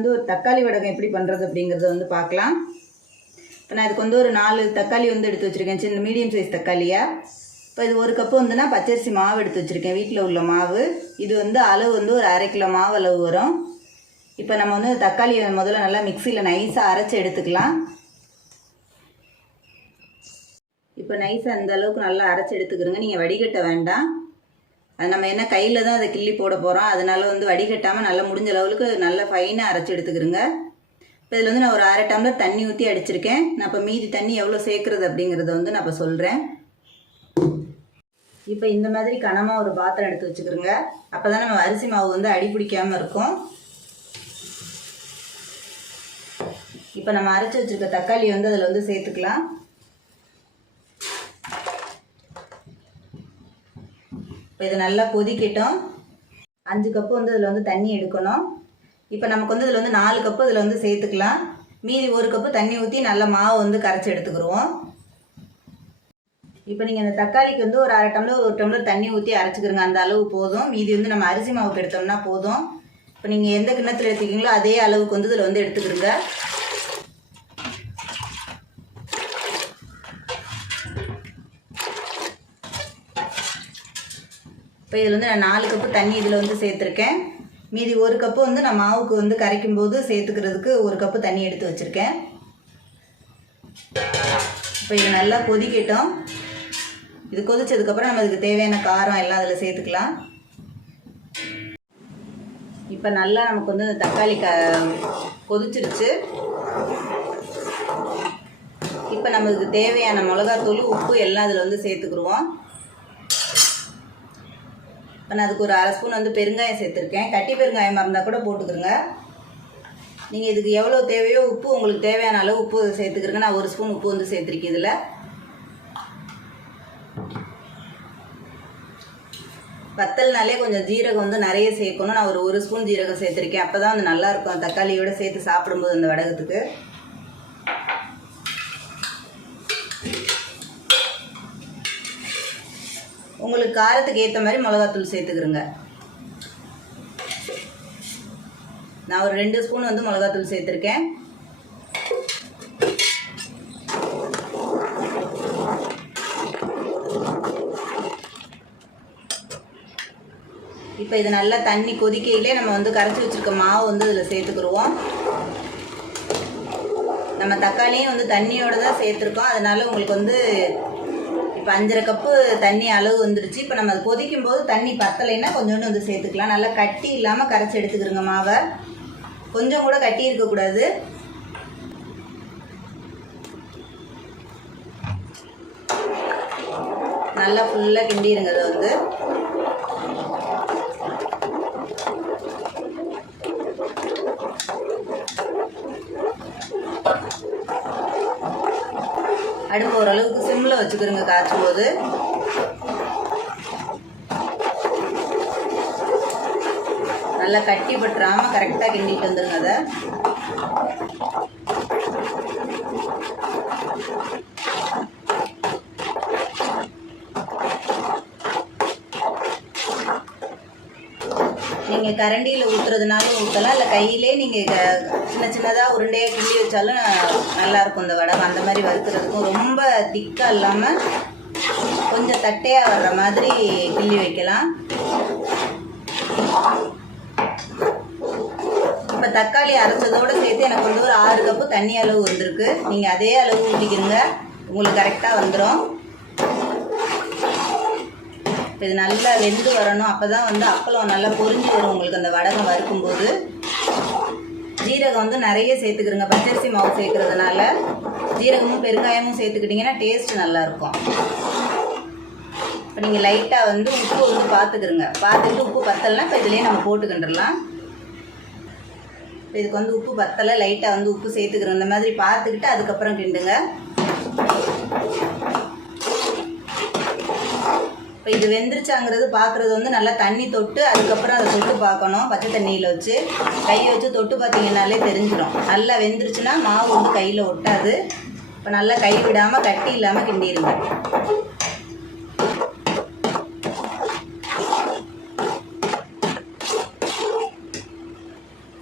வந்து ஒரு தக்காளி வடகம் எப்படி பண்ணுறது அப்படிங்கிறத வந்து பார்க்கலாம். இப்போ நான் இதுக்கு வந்து ஒரு நாலு தக்காளி வந்து எடுத்து வச்சுருக்கேன். சின்ன மீடியம் சைஸ் தக்காளியாக இப்போ இது ஒரு கப்பு வந்துன்னா பச்சரிசி மாவு எடுத்து வச்சுருக்கேன். வீட்டில் உள்ள மாவு. இது வந்து அளவு வந்து ஒரு அரை கிலோ மாவு அளவு வரும். இப்போ நம்ம வந்து தக்காளியை முதல்ல நல்லா மிக்சியில் நைஸாக அரைச்சி எடுத்துக்கலாம். இப்போ நைஸாக அந்த அளவுக்கு நல்லா அரைச்சி எடுத்துக்கிறோங்க. நீங்கள் வடிகட்ட வேண்டாம். அது நம்ம என்ன கையில் தான் அதை கிள்ளி போட போகிறோம் அதனால வந்து வடிகட்டாமல் நல்லா முடிஞ்ச அளவுக்கு நல்லா ஃபைனாக அரைச்சி எடுத்துக்கிறோங்க. இப்போ இதில் வந்து நான் ஒரு அரை டம்ளர் தண்ணி ஊற்றி அடிச்சிருக்கேன். நான் இப்போ மீதி தண்ணி எவ்வளோ சேர்க்குறது அப்படிங்கிறத வந்து நான் இப்போ சொல்கிறேன் இப்போ இந்த மாதிரி கனமாக ஒரு பாத்திரம் எடுத்து வச்சுக்கிறோங்க. அப்போ தான் நம்ம அரிசி மாவு வந்து அடி பிடிக்காமல் இருக்கும். இப்போ நம்ம அரைச்சி வச்சுருக்க தக்காளி வந்து அதில் வந்து சேர்த்துக்கலாம். இப்போ இது நல்லா கொதிக்கட்டும். அஞ்சு கப்பு வந்து இதில் வந்து தண்ணி எடுக்கணும். இப்போ நமக்கு வந்து இதில் வந்து நாலு கப்பு இதில் வந்து சேர்த்துக்கலாம். மீதி ஒரு கப்பு தண்ணி ஊற்றி நல்லா மாவு வந்து கரைச்சி எடுத்துக்கிடுவோம் இப்போ நீங்கள் அந்த தக்காளிக்கு வந்து ஒரு அரை டம்ளர் ஒரு டம்ளர் தண்ணி ஊற்றி அரைச்சிக்கிறங்க அந்த அளவு போதும். மீதி வந்து நம்ம அரிசி மாவுக்கு எடுத்தோம்னா போதும். இப்போ நீங்கள் எந்த கிண்ணத்தில் எடுத்துக்கிங்களோ அதே அளவுக்கு வந்து இதில் வந்து எடுத்துக்கிடுங்க இப்போ இதில் வந்து நான் நாலு கப்பு தண்ணி இதில் வந்து சேர்த்துருக்கேன். மீதி ஒரு கப்பு வந்து நான் மாவுக்கு வந்து கரைக்கும் போது சேர்த்துக்கிறதுக்கு ஒரு கப்பு தண்ணி எடுத்து வச்சுருக்கேன். இப்போ இது நல்லா கொதிக்கட்டும். இது கொதிச்சதுக்கப்புறம் நம்ம இதுக்கு தேவையான காரம் எல்லாம் அதில் சேர்த்துக்கலாம். இப்போ நல்லா நமக்கு வந்து இந்த தக்காளி க கொதிச்சிருச்சு. இப்போ நமக்கு தேவையான மிளகாத்தூள் உப்பு எல்லாம் அதில் வந்து சேர்த்துக்குருவோம் இப்போ நான் அதுக்கு ஒரு அரை ஸ்பூன் வந்து பெருங்காயம் சேர்த்துருக்கேன். கட்டி பெருங்காயமாக இருந்தால் கூட போட்டுக்கிறோங்க நீங்கள் இதுக்கு எவ்வளோ தேவையோ உப்பு உங்களுக்கு தேவையான அளவு உப்பு சேர்த்துக்கிறங்க நான் ஒரு ஸ்பூன் உப்பு வந்து சேர்த்துருக்கேன் இதில். வத்தல்னாலே கொஞ்சம் ஜீரகம் வந்து நிறைய சேர்க்கணும். நான் ஒரு ஒரு ஸ்பூன் ஜீரகம் சேர்த்துருக்கேன். அப்போ தான் வந்து நல்லாயிருக்கும் தக்காளியோட சேர்த்து சாப்பிடும்போது அந்த வடகத்துக்கு. உங்களுக்கு காரத்துக்கு ஏற்ற மாதிரி மிளகாத்தூள் சேர்த்துக்கிறோங்க. நான் ஒரு ரெண்டு ஸ்பூன் வந்து மிளகாத்தூள் சேர்த்துருக்கேன். இப்போ இது நல்லா தண்ணி கொதிக்கையிலே நம்ம வந்து கரைச்சி வச்சுருக்க மாவு வந்து இதில் சேர்த்துக்குருவோம். நம்ம தக்காளியும் வந்து தண்ணியோடு தான் சேர்த்துருக்கோம். அதனால உங்களுக்கு வந்து இப்போ அஞ்சரை கப்பு தண்ணி அளவு வந்துருச்சு. இப்போ நம்ம அது கொதிக்கும் போது தண்ணி பத்தலைன்னா கொஞ்சோண்டு வந்து சேர்த்துக்கலாம். நல்லா கட்டி இல்லாமல் கரைச்சி எடுத்துக்கிறோங்க மாவை. கொஞ்சம் கூட கட்டி இருக்கக்கூடாது நல்லா ஃபுல்லாக கிண்டிடுங்க அதை வந்து. அடுப்பு ஓரளவுக்கு வச்சுக்கிறோங்க காய்ச்சும் போது நல்லா கட்டி பட்டுறாமல் கரெக்டாக கிண்டிட்டு வந்துடுங்க அதை நீங்கள் கரண்டியில் ஊற்றுறதுனாலும் ஊற்றலாம் இல்லை கையிலே நீங்கள் சின்ன சின்னதாக உருண்டையாக கிள்ளி வச்சாலும் நல்லாயிருக்கும் இந்த வடை. அந்த மாதிரி வறுக்கிறதுக்கும் ரொம்ப திக்காக இல்லாமல் கொஞ்சம் தட்டையாக வர்ற மாதிரி கிள்ளி வைக்கலாம். இப்போ தக்காளி அரைச்சதோடு சேர்த்து எனக்கு வந்து ஒரு ஆறு கப்பு தண்ணி அளவு வந்திருக்கு. நீங்கள் அதே அளவு ஊற்றிக்கிங்க உங்களுக்கு கரெக்டாக வந்துடும் இப்போ இது நல்லா வெந்து வரணும். அப்போ தான் வந்து அப்பளம் நல்லா பொரிஞ்சு வரும் உங்களுக்கு அந்த வடகம் வறுக்கும்போது. ஜீரகம் வந்து நிறைய சேர்த்துக்கிறோங்க. பச்சரிசி மாவு சேர்க்குறதுனால ஜீரகமும் பெருங்காயமும் சேர்த்துக்கிட்டிங்கன்னா டேஸ்ட் நல்லாயிருக்கும். இப்போ நீங்கள் லைட்டாக வந்து உப்பு வந்து பார்த்துக்கிறோங்க பார்த்துட்டு உப்பு பத்தலைன்னா இப்போ இதுலேயே நம்ம போட்டுக்கிண்டுடலாம் இப்போ இதுக்கு வந்து உப்பு பத்தலை லைட்டாக வந்து உப்பு சேர்த்துக்கிறோம். இந்த மாதிரி பார்த்துக்கிட்டு அதுக்கப்புறம் கிண்டுங்க. இப்போ இது வெந்துருச்சாங்கிறது பார்க்குறது வந்து நல்லா தண்ணி தொட்டு அதுக்கப்புறம் அதை தொட்டு பார்க்கணும் பச்சை தண்ணியில் வச்சு. கையை வச்சு தொட்டு பார்த்தீங்கன்னாலே தெரிஞ்சிடும் நல்லா வெந்துருச்சுன்னா மாவு வந்து கையில் ஒட்டாது. இப்போ நல்லா கை விடாமல் கட்டி இல்லாமல் கிண்டிடுங்க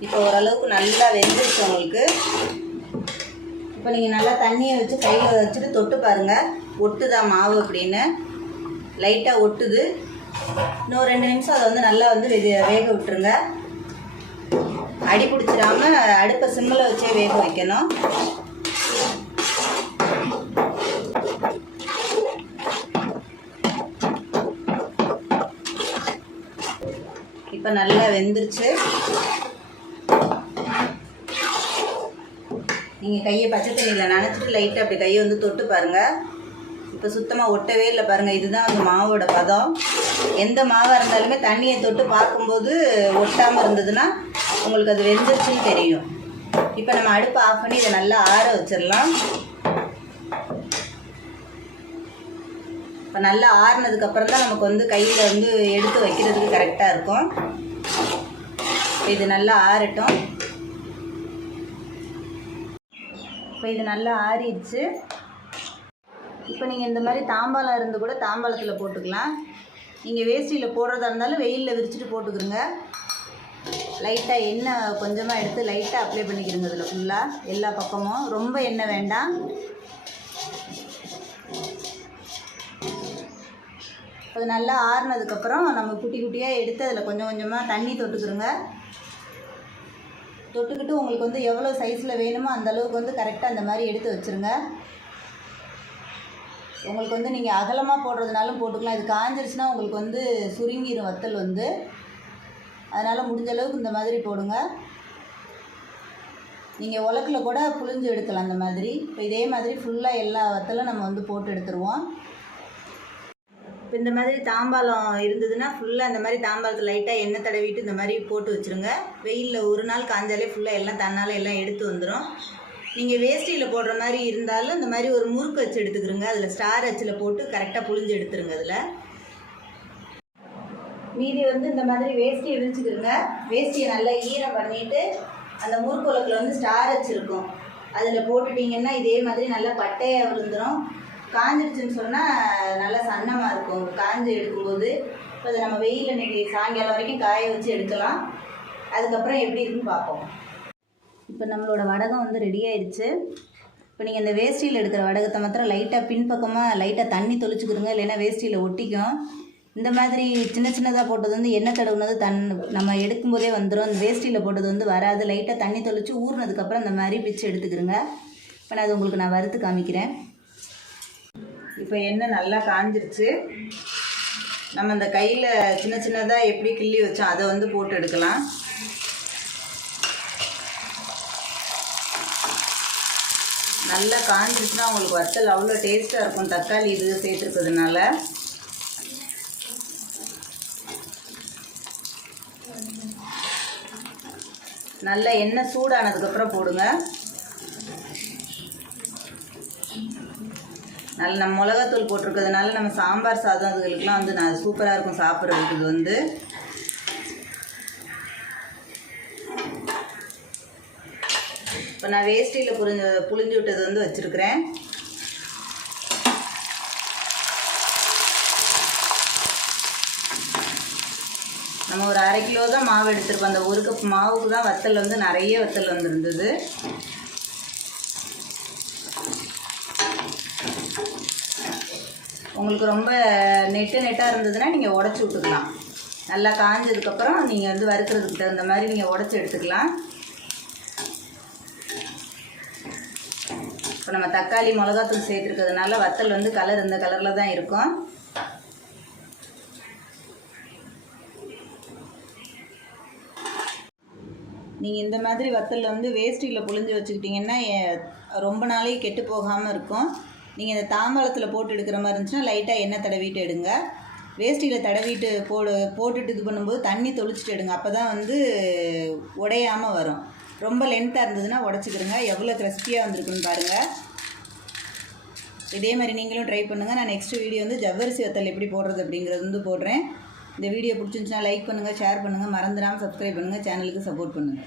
இப்போ ஓரளவுக்கு நல்லா வெந்துருச்சு உங்களுக்கு. இப்போ நீங்கள் நல்லா தண்ணியை வச்சு கையில் வச்சுட்டு தொட்டு பாருங்கள் ஒட்டுதா மாவு அப்படின்னு. லைட்டாக ஒட்டுது. இன்னும் ரெண்டு நிமிஷம் அதை வந்து நல்லா வந்து வெது- வேக விட்டுருங்க. அடி பிடிச்சிடாம அடுப்பை சிம்மில் வச்சே வேக வைக்கணும். இப்போ நல்லா வெந்துருச்சு. நீங்கள் கையை பச்சை தண்ணியில் நினச்சிட்டு லைட்டாக அப்படி கையை வந்து தொட்டு பாருங்கள் இப்போ சுத்தமாக ஒட்டவே இல்லை பாருங்கள் இதுதான் அந்த மாவோட பதம். எந்த மாவாக இருந்தாலுமே தண்ணியை தொட்டு பார்க்கும்போது ஒட்டாமல் இருந்ததுன்னா உங்களுக்கு அது வெந்துருச்சுன்னு தெரியும். இப்போ நம்ம அடுப்பை ஆஃப் பண்ணி இதை நல்லா ஆற வச்சிடலாம். இப்போ நல்லா ஆறுனதுக்கப்புறம் தான் நமக்கு வந்து கையில் வந்து எடுத்து வைக்கிறதுக்கு கரெக்டாக இருக்கும். இது நல்லா ஆறட்டும். இப்போ இது நல்லா ஆறிடுச்சு. இப்போ நீங்கள் இந்த மாதிரி தாம்பாலம் இருந்து கூட தாம்பாளத்தில் போட்டுக்கலாம். நீங்கள் வேஷ்டியில் போடுறதா இருந்தாலும் வெயிலில் விரிச்சிட்டு போட்டுக்கிறங்க லைட்டாக எண்ணெய் கொஞ்சமாக எடுத்து லைட்டாக அப்ளை பண்ணிக்கிறங்க இதில் ஃபுல்லாக எல்லா பக்கமும். ரொம்ப எண்ணெய் வேண்டாம். அது நல்லா ஆறுனதுக்கப்புறம் நம்ம குட்டி குட்டியாக எடுத்து அதில் கொஞ்சம் கொஞ்சமாக தண்ணி தொட்டுக்கிறோங்க தொட்டுக்கிட்டு உங்களுக்கு வந்து எவ்வளோ சைஸில் வேணுமோ அந்த அளவுக்கு வந்து கரெக்டாக அந்த மாதிரி எடுத்து வச்சுருங்க. உங்களுக்கு வந்து நீங்கள் அகலமாக போடுறதுனாலும் போட்டுக்கலாம். இது காஞ்சிருச்சுன்னா உங்களுக்கு வந்து சுருங்கிடும் வத்தல் வந்து. அதனால் முடிஞ்ச அளவுக்கு இந்த மாதிரி போடுங்க. நீங்கள் உலக்கில் கூட புழிஞ்சு எடுக்கலாம் அந்த மாதிரி. இப்போ இதே மாதிரி ஃபுல்லாக எல்லா வத்தலும் நம்ம வந்து போட்டு எடுத்துருவோம். இப்போ இந்த மாதிரி தாம்பாலம் இருந்ததுன்னா ஃபுல்லாக இந்த மாதிரி தாம்பாலத்தை லைட்டாக எண்ணெய் தடவிட்டு இந்த மாதிரி போட்டு வச்சுருங்க. வெயிலில் ஒரு நாள் காஞ்சாலே ஃபுல்லாக எல்லாம் தன்னால் எல்லாம் எடுத்து வந்துடும் நீங்கள் வேஷ்டியில் போடுற மாதிரி இருந்தாலும் இந்த மாதிரி ஒரு முறுக்கு வச்சு எடுத்துக்கிறோங்க. அதில் ஸ்டார் அச்சில் போட்டு கரெக்டாக புழிஞ்சு எடுத்துருங்க அதில். மீதி வந்து இந்த மாதிரி வேஷ்டியை விரிச்சுக்கிறோங்க. வேஷ்டியை நல்லா ஈரம் பண்ணிவிட்டு அந்த முறுக்கு உலக்கில் வந்து ஸ்டார் வச்சுருக்கும் அதில் போட்டுட்டிங்கன்னா இதே மாதிரி நல்லா பட்டையாக விழுந்துடும் காஞ்சிருச்சுன்னு சொன்னால் நல்லா சன்னமாக இருக்கும். காஞ்சி எடுக்கும்போது இப்போ அதை நம்ம வெயிலில் இன்னைக்கு சாயங்காலம் வரைக்கும் காய வச்சு எடுக்கலாம். அதுக்கப்புறம் எப்படி இருக்குன்னு பார்ப்போம். இப்போ நம்மளோட வடகம் வந்து ரெடி ஆயிடுச்சு. இப்போ நீங்கள் இந்த வேஷ்டியில் எடுக்கிற வடகத்தை மாத்திரம் லைட்டாக பின்பக்கமாக லைட்டாக தண்ணி தொளிச்சுக்கிறோங்க இல்லைன்னா வேஷ்டியில் ஒட்டிக்கும். இந்த மாதிரி சின்ன சின்னதாக போட்டது வந்து எண்ணெய் தடவுனது தன் நம்ம எடுக்கும்போதே வந்துடும் அந்த வேஷ்டியில் போட்டது வந்து வராது. லைட்டாக தண்ணி தொளிச்சு ஊறினதுக்கப்புறம் அந்த மாதிரி பிச்சு எடுத்துக்கிறோங்க இப்போ நான் அது உங்களுக்கு நான் வறுத்து காமிக்கிறேன். இப்போ எண்ணெய் நல்லா காஞ்சிருச்சு. நம்ம அந்த கையில் சின்ன சின்னதாக எப்படி கிள்ளி வச்சோம் அதை வந்து போட்டு எடுக்கலாம். நல்லா காஞ்சிச்சுன்னா உங்களுக்கு வத்தல் அவ்வளோ டேஸ்ட்டாக இருக்கும். தக்காளி இது சேர்த்துருக்கிறதுனால. நல்லா எண்ணெய் சூடானதுக்கப்புறம் போடுங்க. நல்ல நம்ம மிளகாத்தூள் போட்டிருக்கிறதுனால நம்ம சாம்பார் சாதம் அதுகளுக்கெல்லாம் வந்து நான் சூப்பராக இருக்கும் சாப்பிட்றதுக்கு இது வந்து. இப்போ நான் வேஸ்டியில் புரிஞ்சு புளிஞ்சு விட்டது வந்து வச்சுருக்கிறேன். நம்ம ஒரு அரை கிலோ தான் மாவு எடுத்துருப்போம். அந்த ஒரு கப் மாவுக்கு தான் வத்தல் வந்து நிறைய வத்தல் வந்திருந்தது. உங்களுக்கு ரொம்ப நெட்டு நெட்டாக இருந்ததுன்னா நீங்கள் உடச்சி விட்டுக்கலாம். நல்லா காஞ்சதுக்கப்புறம் நீங்கள் வந்து வறுக்கிறதுக்கு தகுந்த மாதிரி நீங்கள் உடச்சி எடுத்துக்கலாம். இப்போ நம்ம தக்காளி மிளகாத்தூள் சேர்த்துருக்கிறதுனால வத்தல் வந்து கலர் இந்த கலரில் தான் இருக்கும். நீங்கள் இந்த மாதிரி வத்தல் வந்து வேஸ்டியில் புழிஞ்சு வச்சுக்கிட்டிங்கன்னா ரொம்ப நாளைக்கு கெட்டு போகாமல் இருக்கும். நீங்கள் இந்த தாம்பாளத்தில் போட்டு எடுக்கிற மாதிரி இருந்துச்சுன்னா லைட்டாக எண்ணெய் தடவிட்டு எடுங்க. வேஷ்டியில் தடவிட்டு போடு போட்டுட்டு இது பண்ணும்போது தண்ணி தொளிச்சிட்டு எடுங்க. அப்போ தான் வந்து உடையாமல் வரும். ரொம்ப லென்த்தாக இருந்ததுன்னா உடச்சிக்கிறங்க எவ்வளோ கிறிஸ்பியாக வந்திருக்குன்னு பாருங்கள் இதே மாதிரி நீங்களும் ட்ரை பண்ணுங்கள் நான் நெக்ஸ்ட் வீடியோ வந்து ஜவ்வரிசி வத்தல் எப்படி போடுறது அப்படிங்கிறது வந்து போடுறேன். இந்த வீடியோ பிடிச்சிருந்துச்சுன்னா லைக் பண்ணுங்கள் ஷேர் பண்ணுங்கள் மறந்துடாமல் சப்ஸ்கிரைப் பண்ணுங்கள் சேனலுக்கு சப்போர்ட் பண்ணுங்கள்